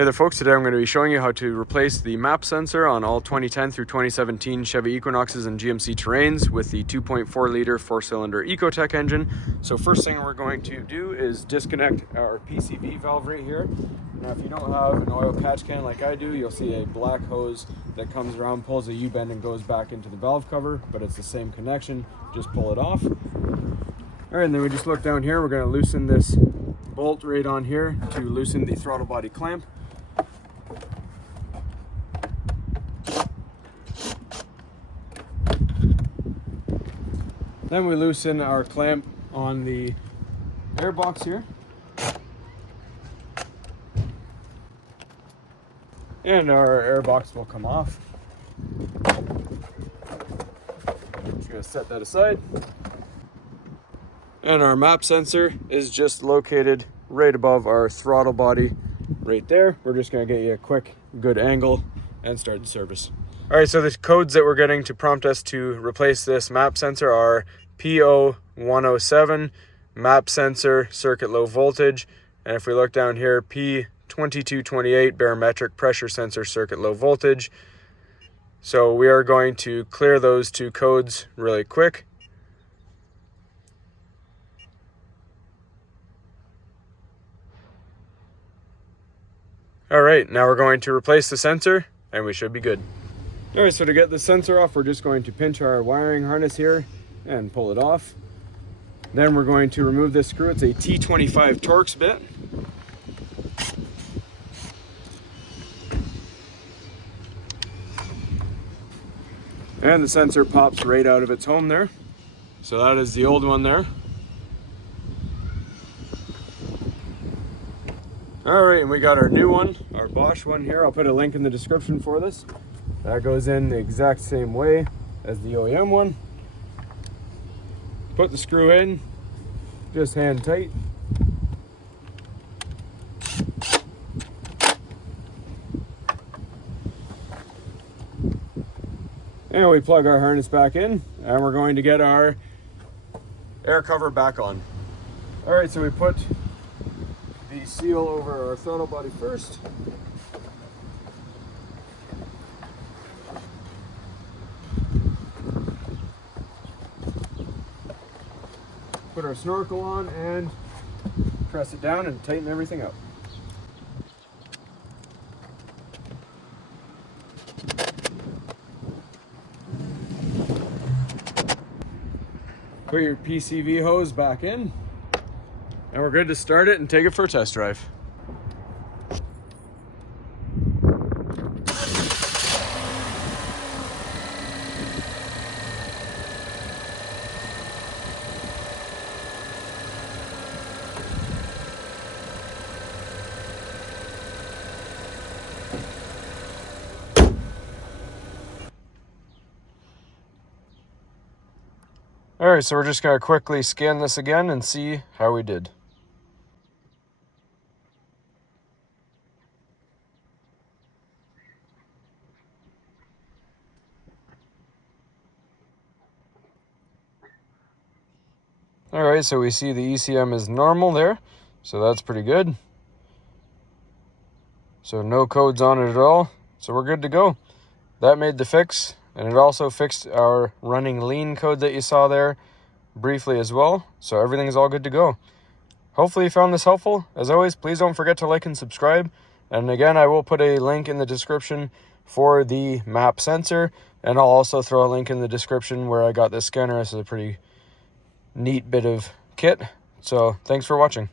Hey there folks, today I'm going to be showing you how to replace the map sensor on all 2010 through 2017 Chevy Equinoxes and GMC Terrains with the 2.4 liter 4-cylinder Ecotec engine. So first thing we're going to do is disconnect our PCV valve right here. Now if you don't have an oil catch can like I do, you'll see a black hose that comes around, pulls a U-bend and goes back into the valve cover, but it's the same connection, just pull it off. All right, and then we just look down here, we're going to loosen this bolt right on here to loosen the throttle body clamp. Then we loosen our clamp on the air box here. And our air box will come off. Just gonna set that aside. And our map sensor is just located right above our throttle body right there. We're just gonna get you a quick, good angle and start the service. All right, so the codes that we're getting to prompt us to replace this map sensor are P0107, map sensor, circuit low voltage, and if we look down here, P2228, barometric pressure sensor, circuit low voltage. So we are going to clear those two codes really quick. All right, now we're going to replace the sensor and we should be good. All right, so to get the sensor off, we're just going to pinch our wiring harness here and pull it off. Then we're going to remove this screw. It's a T25 Torx bit. And the sensor pops right out of its home there. So that is the old one there. All right, and we got our new one, our Bosch one here. I'll put a link in the description for this. That goes in the exact same way as the OEM one. Put the screw in, just hand tight. And we plug our harness back in, and we're going to get our air cover back on. All right, so we put the seal over our throttle body first. Put our snorkel on and press it down and tighten everything up. Put your PCV hose back in, and we're good to start it and take it for a test drive. All right, so we're just gonna quickly scan this again and see how we did. All right, so we see the ECM is normal there, so that's pretty good. So no codes on it at all, so we're good to go. That made the fix. And it also fixed our running lean code that you saw there briefly as well. So everything's all good to go. Hopefully you found this helpful. As always, please don't forget to like and subscribe. And again, I will put a link in the description for the map sensor. And I'll also throw a link in the description where I got this scanner. This is a pretty neat bit of kit. So thanks for watching.